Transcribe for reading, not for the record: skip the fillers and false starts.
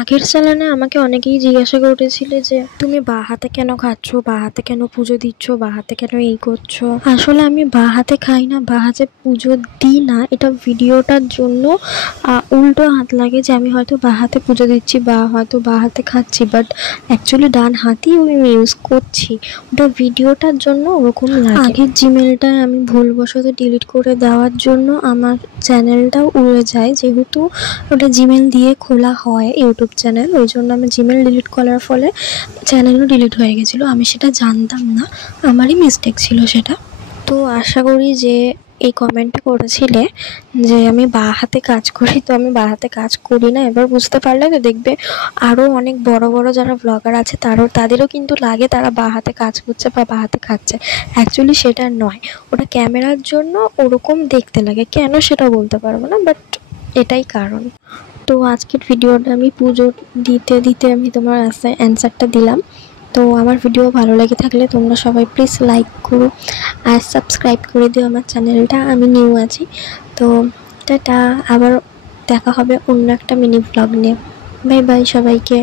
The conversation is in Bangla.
আগের চ্যানেলে আমাকে অনেকেই জিজ্ঞাসা করেছিল যে তুমি বাঁ হাতে কেন খাচ্ছ, বাঁ হাতে কেন পুজো দিচ্ছ, বাঁ হাতে কেন এই করছো। আসলে আমি বাঁ হাতে খাই না, বাঁ হাতে পুজো দিই না, এটা ভিডিওটার জন্য উল্টো হাত লাগে যে আমি হয়তো বাঁ হাতে পুজো দিচ্ছি বা হয়তো বাঁ হাতে খাচ্ছি, বাট অ্যাকচুয়ালি ডান হাতেই আমি ইউজ করছি। ওটা ভিডিওটার জন্য ওরকম লাগে। আগের জিমেলটা আমি ভুলবশত ডিলিট করে দেওয়ার জন্য আমার চ্যানেলটাও উড়ে যায়, যেহেতু ওটা জিমেল দিয়ে খোলা হয় ইউটিউব চ্যানেল, ওই জন্য আমি জিমেল ডিলিট করার ফলে চ্যানেলও ডিলিট হয়ে গেছিলো। আমি সেটা জানতাম না, আমারই মিস্টেক ছিল সেটা। তো আশা করি যে এই কমেন্টটা করেছিলে যে আমি বাঁ হাতে কাজ করি, তো আমি বাঁ হাতে কাজ করি না, এবার বুঝতে পারলে তো। দেখবে আরও অনেক বড় বড় যারা ব্লগার আছে তাদেরও কিন্তু লাগে তারা বাঁ হাতে কাজ করছে বা বাঁ হাতে খাচ্ছে। অ্যাকচুয়ালি সেটা নয়, ওটা ক্যামেরার জন্য ওরকম দেখতে লাগে, কেন সেটা বলতে পারবো না, বাট এটাই কারণ। তো আজকের ভিডিওটা আমি পুজো দিতে দিতে আমি তোমার অ্যান্সারটা দিলাম। তো আমার ভিডিও ভালো লেগে থাকলে তোমরা সবাই প্লিজ লাইক করো আর সাবস্ক্রাইব করে দিও আমার চ্যানেলটা, আমি নিউ আছি। তো টাটা, আবার দেখা হবে অন্য একটা মিনি ব্লগ নিয়ে। বাই বাই সবাইকে।